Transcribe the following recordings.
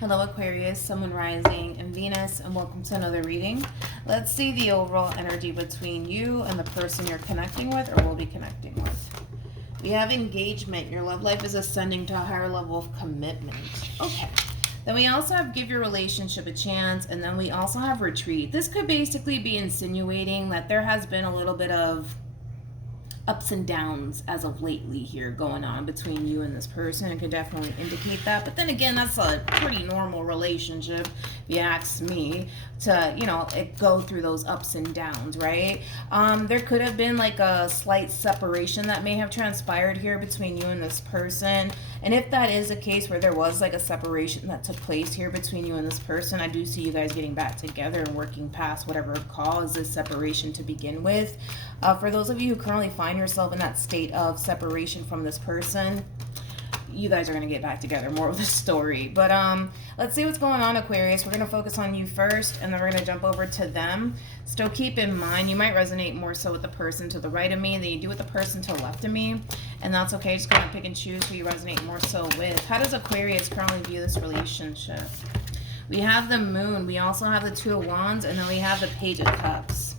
Hello Aquarius, Sun, Moon, Rising, and Venus, and welcome to another reading. Let's see the overall energy between you and the person you're connecting with or will be connecting with. We have engagement. Your love life is ascending to a higher level of commitment. Okay. Then we also have give your relationship a chance, and then we also have retreat. This could basically be insinuating that there has been a little bit of ups and downs as of lately here going on between you and this person. It could definitely indicate that, but then again, that's a pretty normal relationship, if you ask me, to it go through those ups and downs, right? There could have been like a slight separation that may have transpired here between you and this person, and if that is a case where there was like a separation that took place here between you and this person, I do see you guys getting back together and working past whatever caused this separation to begin with. For those of you who currently find yourself in that state of separation from this person, you guys are going to get back together. More of the story. But let's see what's going on, Aquarius. We're going to focus on you first, and then we're going to jump over to them. Still keep in mind, you might resonate more so with the person to the right of me than you do with the person to the left of me. And that's okay. Just going to pick and choose who you resonate more so with. How does Aquarius currently view this relationship? We have the Moon. We also have the Two of Wands, and then we have the Page of Cups.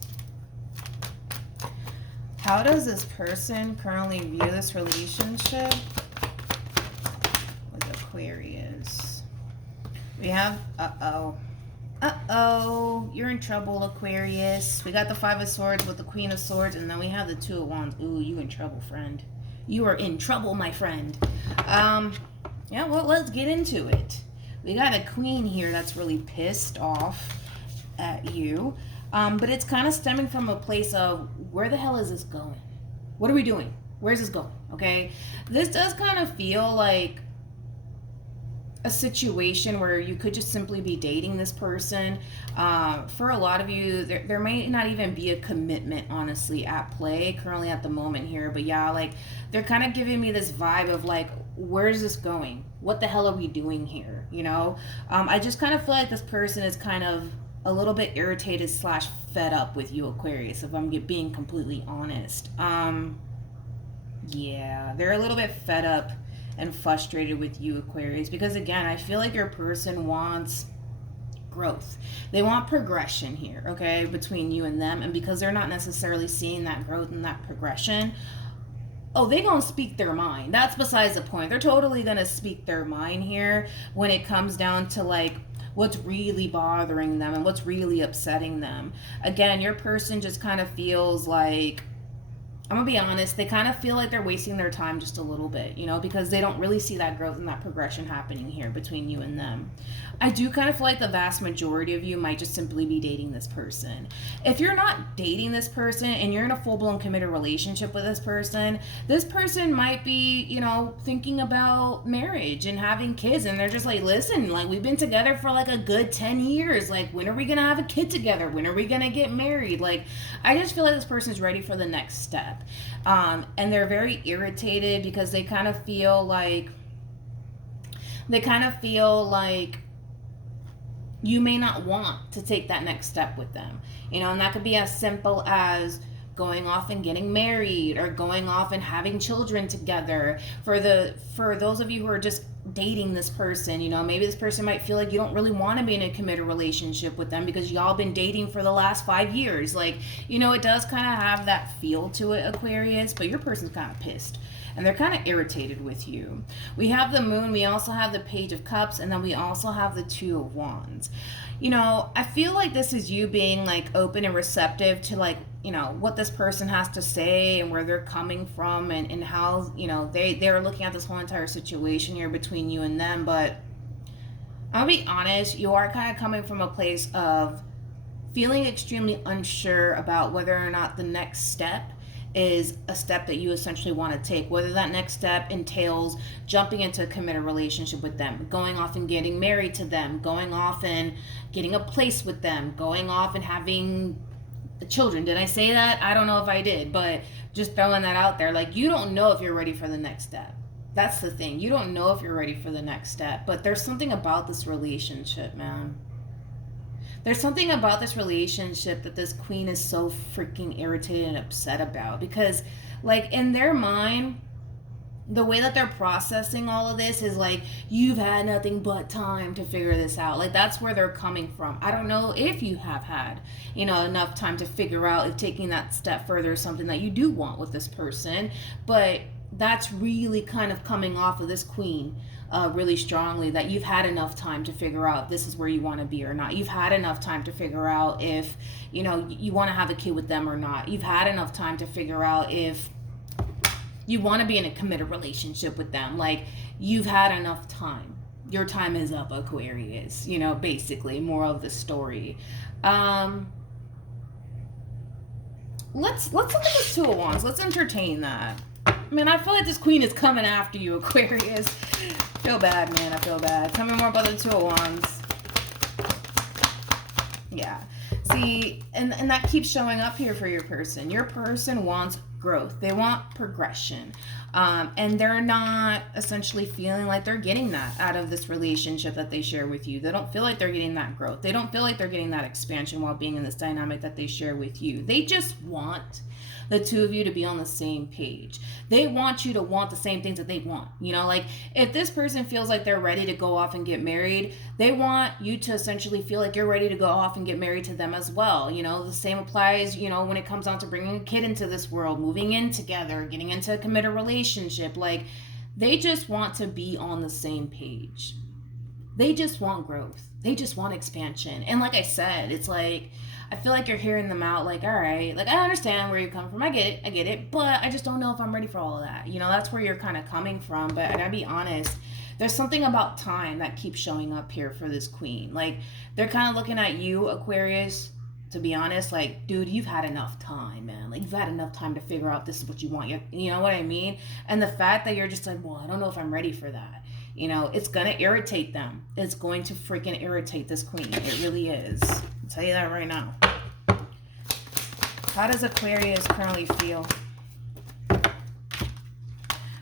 How does this person currently view this relationship with Aquarius? We have, you're in trouble, Aquarius. We got the Five of Swords with the Queen of Swords, and then we have the Two of Wands. Ooh, you in trouble, friend. You are in trouble, my friend. Yeah, well, let's get into it. We got a queen here that's really pissed off at you. But it's kind of stemming from a place of, where the hell is this going? What are we doing? Where's this going? Okay. This does kind of feel like a situation where you could just simply be dating this person. For a lot of you, there may not even be a commitment, honestly, at play currently at the moment here. But yeah, like, they're kind of giving me this vibe of like, where's this going? What the hell are we doing here? I just kind of feel like this person is kind of a little bit irritated / fed up with you, Aquarius, if I'm being completely honest. Yeah, they're a little bit fed up and frustrated with you, Aquarius, because again, I feel like your person wants growth. They want progression here, okay, between you and them, and because they're not necessarily seeing that growth and that progression, they gonna speak their mind. That's besides the point. They're totally gonna speak their mind here when it comes down to like what's really bothering them and what's really upsetting them. Again, your person just kind of feels like, I'm gonna be honest, they kind of feel like they're wasting their time just a little bit, because they don't really see that growth and that progression happening here between you and them. I do kind of feel like the vast majority of you might just simply be dating this person. If you're not dating this person and you're in a full-blown committed relationship with this person might be, thinking about marriage and having kids, and they're just like, listen, like, we've been together for like a good 10 years. Like, when are we gonna have a kid together? When are we gonna get married? Like, I just feel like this person's ready for the next step. And they're very irritated because they kind of feel like you may not want to take that next step with them, and that could be as simple as going off and getting married or going off and having children together. For those of you who are just dating this person, maybe this person might feel like you don't really want to be in a committed relationship with them because y'all been dating for the last 5 years. Like, it does kind of have that feel to it, Aquarius, but your person's kind of pissed and they're kind of irritated with you. We have the Moon, we also have the Page of Cups, and then we also have the Two of Wands. I feel like this is you being like open and receptive to like, what this person has to say and where they're coming from and how, they're looking at this whole entire situation here between you and them. But I'll be honest, you are kind of coming from a place of feeling extremely unsure about whether or not the next step is a step that you essentially want to take, whether that next step entails jumping into a committed relationship with them, going off and getting married to them, going off and getting a place with them, going off and having children. Did I say that? I don't know if I did, but just throwing that out there. Like, you don't know if you're ready for the next step. That's the thing. You don't know if you're ready for the next step, but there's something about this relationship, man. There's something about this relationship that this queen is so freaking irritated and upset about, because like in their mind, the way that they're processing all of this is like, you've had nothing but time to figure this out. Like, that's where they're coming from. I don't know if you have had, you know, enough time to figure out if taking that step further is something that you do want with this person, but that's really kind of coming off of this queen really strongly, that you've had enough time to figure out this is where you want to be or not. You've had enough time to figure out if, you know, you want to have a kid with them or not. You've had enough time to figure out if you want to be in a committed relationship with them. Like, you've had enough time. Your time is up, Aquarius. You know, basically, moral of the story. Let's look at this Two of Wands. Let's entertain that. Man, I feel like this queen is coming after you, Aquarius. Feel bad, man. I feel bad. Tell me more about the Two of Wands. Yeah. See, and that keeps showing up here for your person. Your person wants growth. They want progression. And they're not essentially feeling like they're getting that out of this relationship that they share with you. They don't feel like they're getting that growth. They don't feel like they're getting that expansion while being in this dynamic that they share with you. They just want the two of you to be on the same page. They want you to want the same things that they want. You know, like, if this person feels like they're ready to go off and get married, they want you to essentially feel like you're ready to go off and get married to them as well. You know, the same applies, you know, when it comes down to bringing a kid into this world, moving in together, getting into a committed relationship. Like, they just want to be on the same page. They just want growth. They just want expansion. And like I said, it's like, I feel like you're hearing them out like, all right, like, I understand where you're coming from. I get it, but I just don't know if I'm ready for all of that. You know, that's where you're kind of coming from. But I gotta be honest, there's something about time that keeps showing up here for this queen. Like, they're kind of looking at you, Aquarius, to be honest, like, dude, you've had enough time, man. Like, you've had enough time to figure out this is what you want. You know what I mean? And the fact that you're just like, well, I don't know if I'm ready for that. You know, it's going to irritate them. It's going to freaking irritate this queen. It really is. I'll tell you that right now. How does Aquarius currently feel?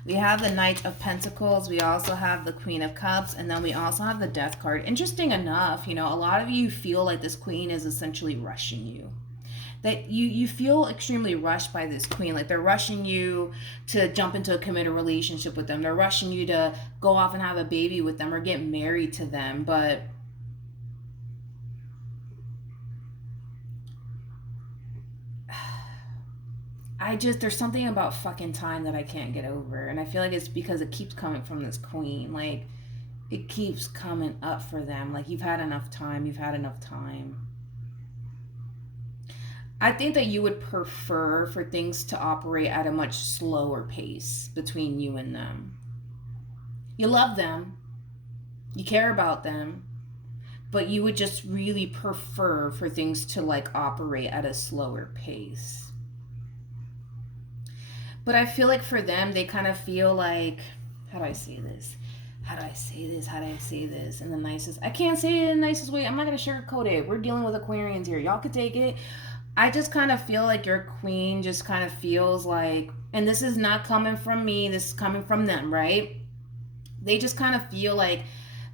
We have the Knight of Pentacles. We also have the Queen of Cups. And then we also have the Death card. Interesting enough, you know, a lot of you feel like this queen is essentially rushing you. That you feel extremely rushed by this queen. Like, they're rushing you to jump into a committed relationship with them. They're rushing you to go off and have a baby with them or get married to them. But there's something about fucking time that I can't get over. And I feel like it's because it keeps coming from this queen. Like, it keeps coming up for them. Like, you've had enough time. You've had enough time. I think that you would prefer for things to operate at a much slower pace between you and them. You love them. You care about them. But you would just really prefer for things to, like, operate at a slower pace. But I feel like for them, they kind of feel like, how do I say this? How do I say this? How do I say this in the nicest? I can't say it in the nicest way. I'm not going to sugarcoat it. We're dealing with Aquarians here. Y'all could take it. I just kind of feel like your queen just kind of feels like, and this is not coming from me, this is coming from them, right? They just kind of feel like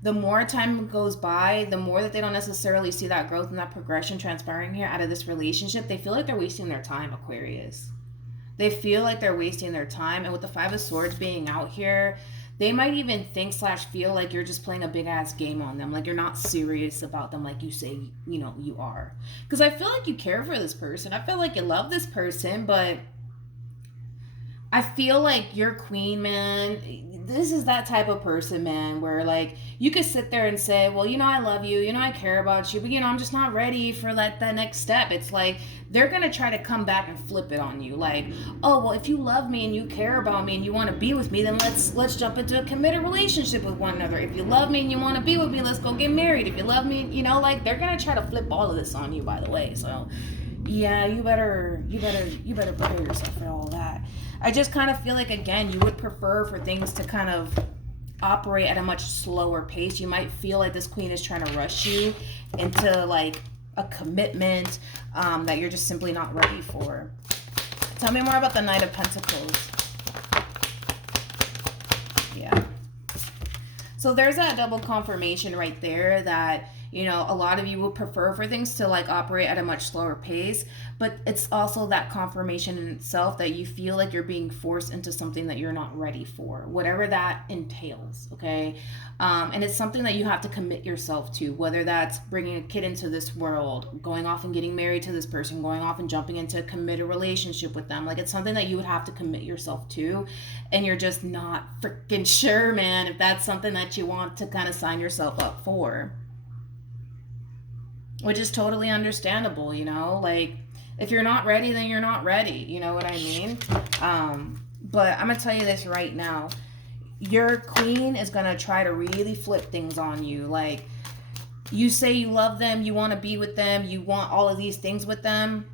the more time goes by, the more that they don't necessarily see that growth and that progression transpiring here out of this relationship, they feel like they're wasting their time, Aquarius. They feel like they're wasting their time. And with the Five of Swords being out here, they might even think / feel like you're just playing a big ass game on them. Like, you're not serious about them like you say, you know, you are. Because I feel like you care for this person. I feel like you love this person, but I feel like your queen, man, this is that type of person, man, where, like, you could sit there and say, well, you know, I love you, you know, I care about you, but, you know, I'm just not ready for, like, that next step. It's like, they're going to try to come back and flip it on you. Like, oh, well, if you love me and you care about me and you want to be with me, then let's jump into a committed relationship with one another. If you love me and you want to be with me, let's go get married. If you love me, you know, like, they're going to try to flip all of this on you, by the way. So, yeah, you better prepare yourself for all that. I just kind of feel like, again, you would prefer for things to kind of operate at a much slower pace. You might feel like this queen is trying to rush you into, like, a commitment that you're just simply not ready for. Tell me more about the Knight of Pentacles. Yeah. So there's that double confirmation right there that, You know, a lot of you would prefer for things to like operate at a much slower pace, but it's also that confirmation in itself that you feel like you're being forced into something that you're not ready for, whatever that entails, okay? And it's something that you have to commit yourself to, whether that's bringing a kid into this world, going off and getting married to this person, going off and jumping into a committed relationship with them. Like, it's something that you would have to commit yourself to, and you're just not freaking sure, man, if that's something that you want to kind of sign yourself up for. Which is totally understandable, you know? Like, if you're not ready, then you're not ready. You know what I mean? But I'm going to tell you this right now. Your queen is going to try to really flip things on you. Like, you say you love them, you want to be with them, you want all of these things with them.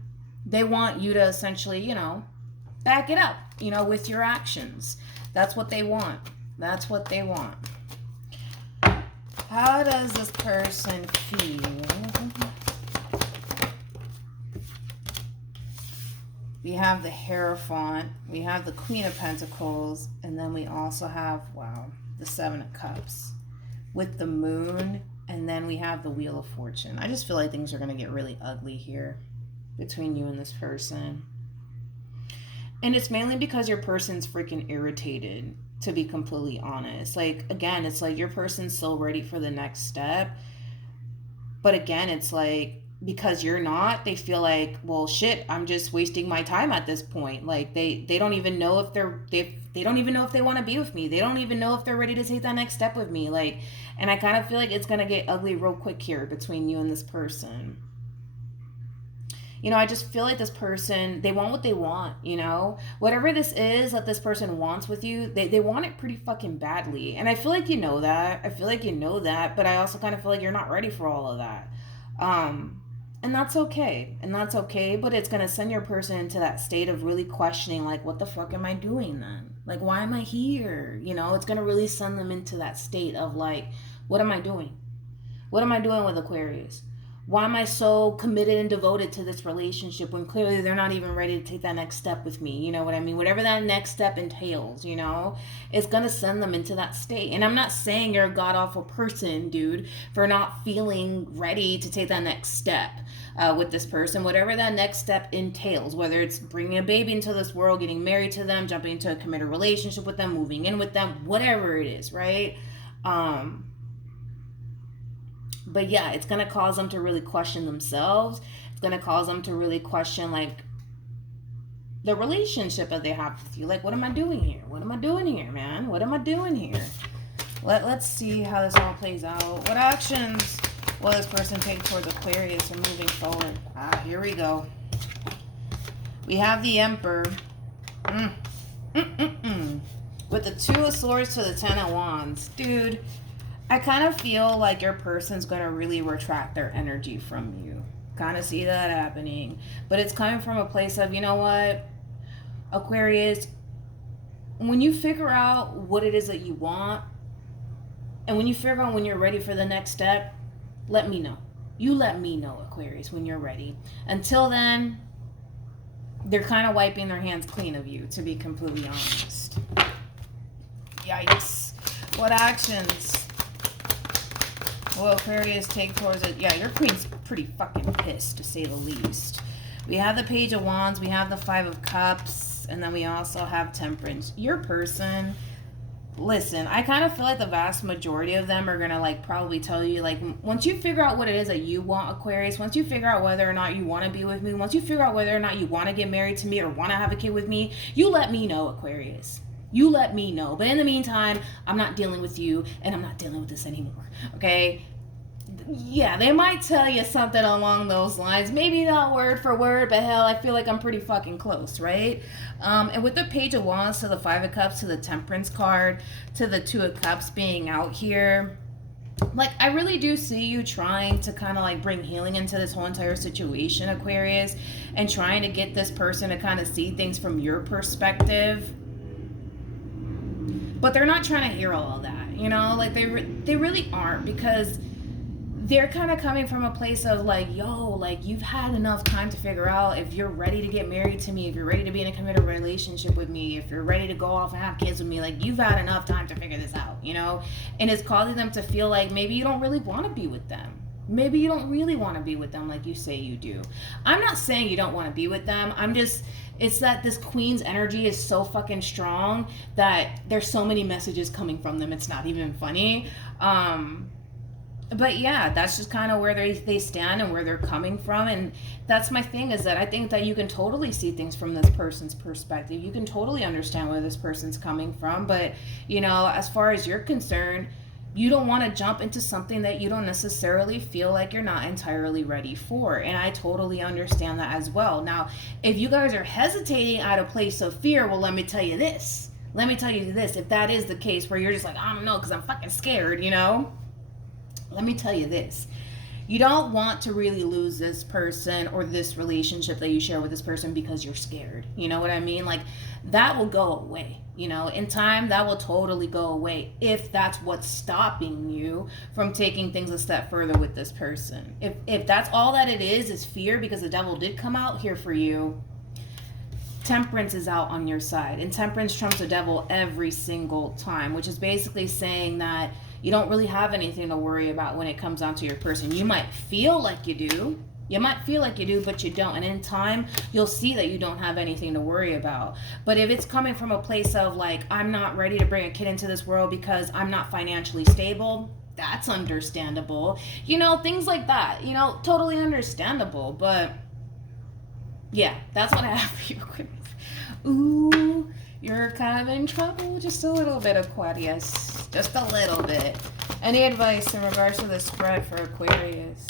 They want you to essentially, you know, back it up, you know, with your actions. That's what they want. That's what they want. How does this person feel? We have the Hierophant, we have the Queen of Pentacles, and then we also have, wow, the Seven of Cups with the Moon, and then we have the Wheel of Fortune. I just feel like things are going to get really ugly here between you and this person. And it's mainly because your person's freaking irritated, to be completely honest. Like, again, it's like your person's still ready for the next step. But again, it's like, because you're not, they feel like, well, shit, I'm just wasting my time at this point. Like, they don't even know if they don't even know if they want to be with me. They don't even know if they're ready to take that next step with me. Like, and I kind of feel like it's going to get ugly real quick here between you and this person. You know, I just feel like this person, they want what they want, you know? Whatever this is that this person wants with you, they want it pretty fucking badly. And I feel like you know that. I feel like you know that, but I also kind of feel like you're not ready for all of that. And that's okay. And that's okay, but it's going to send your person into that state of really questioning, like, what the fuck am I doing then? Like, why am I here? You know, it's going to really send them into that state of like, what am I doing? What am I doing with Aquarius? Why am I so committed and devoted to this relationship when clearly they're not even ready to take that next step with me? You know what I mean? Whatever that next step entails, you know, it's going to send them into that state. And I'm not saying you're a god-awful person, dude, for not feeling ready to take that next step with this person. Whatever that next step entails, whether it's bringing a baby into this world, getting married to them, jumping into a committed relationship with them, moving in with them, whatever it is, right? But yeah, it's going to cause them to really question themselves. It's going to cause them to really question, like, the relationship that they have with you. Like, what am I doing here? What am I doing here, man? What am I doing here? Let's see how this all plays out. What actions will this person take towards Aquarius and moving forward? Here we go. We have the Emperor. With the Two of Swords to the Ten of Wands. Dude, I kind of feel like your person's going to really retract their energy from you. Kind of see that happening. But it's coming from a place of, you know what, Aquarius, when you figure out what it is that you want, and when you figure out when you're ready for the next step, let me know. You let me know, Aquarius, when you're ready. Until then, they're kind of wiping their hands clean of you, to be completely honest. Yikes. What actions will Aquarius take towards it? Yeah, your queen's pretty fucking pissed, to say the least. We have the Page of Wands, we have the Five of Cups, and then we also have Temperance. Your person, listen, I kind of feel like the vast majority of them are going to, like, probably tell you, like, once you figure out what it is that you want, Aquarius, once you figure out whether or not you want to be with me, once you figure out whether or not you want to get married to me or want to have a kid with me, you let me know, Aquarius. You let me know. But in the meantime, I'm not dealing with you, and I'm not dealing with this anymore, okay? Yeah, they might tell you something along those lines. Maybe not word for word, but hell, I feel like I'm pretty fucking close, right? And with the Page of Wands to the Five of Cups to the Temperance card to the Two of Cups being out here, like, I really do see you trying to kind of, like, bring healing into this whole entire situation, Aquarius, and trying to get this person to kind of see things from your perspective. But they're not trying to hear all of that, you know? Like, they really aren't, because they're kind of coming from a place of, like, yo, like, you've had enough time to figure out if you're ready to get married to me, if you're ready to be in a committed relationship with me, if you're ready to go off and have kids with me. Like, you've had enough time to figure this out, you know? And it's causing them to feel like maybe you don't really want to be with them. Maybe you don't really want to be with them like you say you do. I'm not saying you don't want to be with them. It's that this queen's energy is so fucking strong that there's so many messages coming from them. It's not even funny. But yeah, that's just kind of where they stand and where they're coming from. And that's my thing, is that I think that you can totally see things from this person's perspective. You can totally understand where this person's coming from. But, as far as you're concerned, you don't want to jump into something that you don't necessarily feel like you're not entirely ready for. And I totally understand that as well. Now, if you guys are hesitating out of place of fear, well, let me tell you this. If that is the case where you're just like, I don't know, because I'm fucking scared, let me tell you this. You don't want to really lose this person or this relationship that you share with this person because you're scared. You know what I mean? Like, that will go away. In time, that will totally go away if that's what's stopping you from taking things a step further with this person. If that's all that it is fear, because the devil did come out here for you, Temperance is out on your side. And Temperance trumps the devil every single time, which is basically saying that you don't really have anything to worry about when it comes down to your person. You might feel like you do. But you don't. And in time, you'll see that you don't have anything to worry about. But if it's coming from a place of like, I'm not ready to bring a kid into this world because I'm not financially stable, that's understandable. Things like that, totally understandable. But yeah, that's what I have for you, Aquarius. Ooh, you're kind of in trouble. Just a little bit, Aquarius. Just a little bit. Any advice in regards to the spread for Aquarius?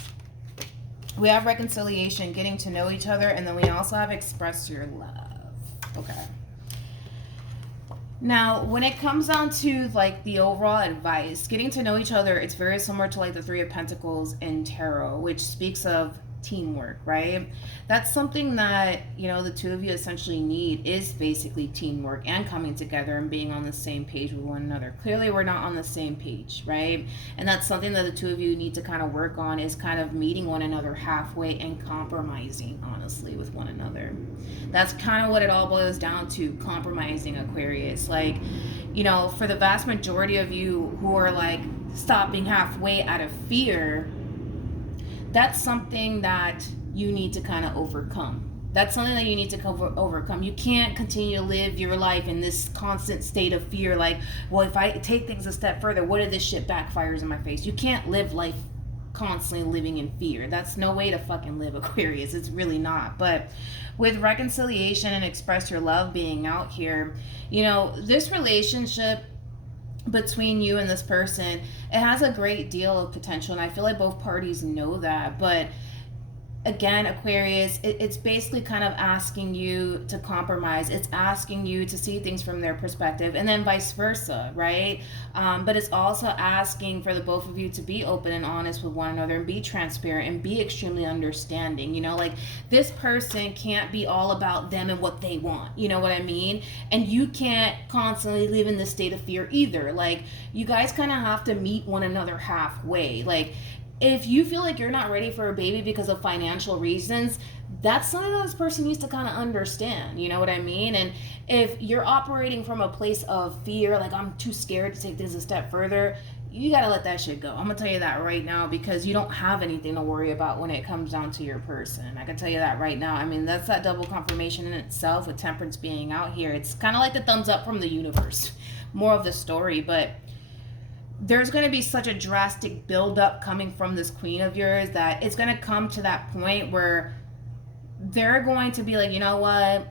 We have reconciliation, getting to know each other, and then we also have express your love. Okay. Now, when it comes down to like the overall advice, getting to know each other, it's very similar to like the Three of Pentacles in Tarot, which speaks of teamwork, right? That's something that, the two of you essentially need, is basically teamwork and coming together and being on the same page with one another. Clearly, we're not on the same page, right? And that's something that the two of you need to kind of work on, is kind of meeting one another halfway and compromising, honestly, with one another. That's kind of what it all boils down to, compromising, Aquarius. Like, for the vast majority of you who are like stopping halfway out of fear, that's something that you need to kind of overcome. That's something that you need to overcome. You can't continue to live your life in this constant state of fear. Like, well, if I take things a step further, what if this shit backfires in my face? You can't live life constantly living in fear. That's no way to fucking live, Aquarius. It's really not. But with reconciliation and express your love being out here, this relationship between you and this person, it has a great deal of potential, and I feel like both parties know that. But again, Aquarius, it's basically kind of asking you to compromise. It's asking you to see things from their perspective, and then vice versa, right? But it's also asking for the both of you to be open and honest with one another, and be transparent, and be extremely understanding. Like, this person can't be all about them and what they want. You know what I mean? And you can't constantly live in this state of fear either. Like, you guys kind of have to meet one another halfway. Like, if you feel like you're not ready for a baby because of financial reasons, that's something that this person needs to kind of understand. You know what I mean? And if you're operating from a place of fear, like, I'm too scared to take this a step further, you got to let that shit go. I'm going to tell you that right now, because you don't have anything to worry about when it comes down to your person. I can tell you that right now. I mean, that's that double confirmation in itself with Temperance being out here. It's kind of like the thumbs up from the universe. More of the story, but there's going to be such a drastic buildup coming from this queen of yours that it's going to come to that point where they're going to be like, you know what?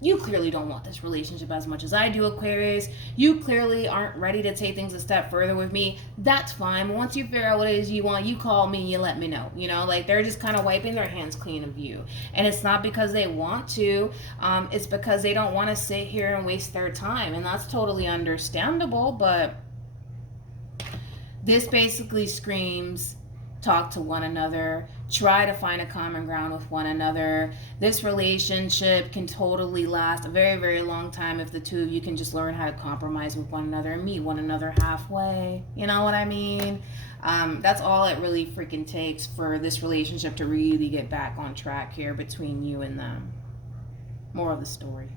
You clearly don't want this relationship as much as I do, Aquarius. You clearly aren't ready to take things a step further with me. That's fine. But once you figure out what it is you want, you call me and you let me know. Like, they're just kind of wiping their hands clean of you. And it's not because they want to. It's because they don't want to sit here and waste their time. And that's totally understandable, but this basically screams, talk to one another, try to find a common ground with one another. This relationship can totally last a very, very long time if the two of you can just learn how to compromise with one another and meet one another halfway. You know what I mean? That's all it really freaking takes for this relationship to really get back on track here between you and them. More of the story.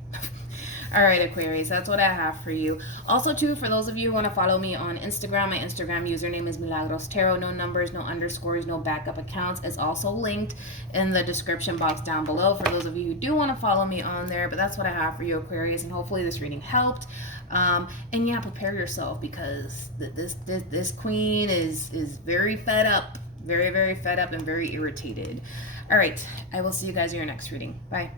All right, Aquarius, that's what I have for you. Also, too, for those of you who want to follow me on Instagram, my Instagram username is MilagrosTarot. No numbers, no underscores, no backup accounts. It's also linked in the description box down below for those of you who do want to follow me on there. But that's what I have for you, Aquarius, and hopefully this reading helped. And yeah, prepare yourself, because this queen is very fed up, very, very fed up and very irritated. All right, I will see you guys in your next reading. Bye.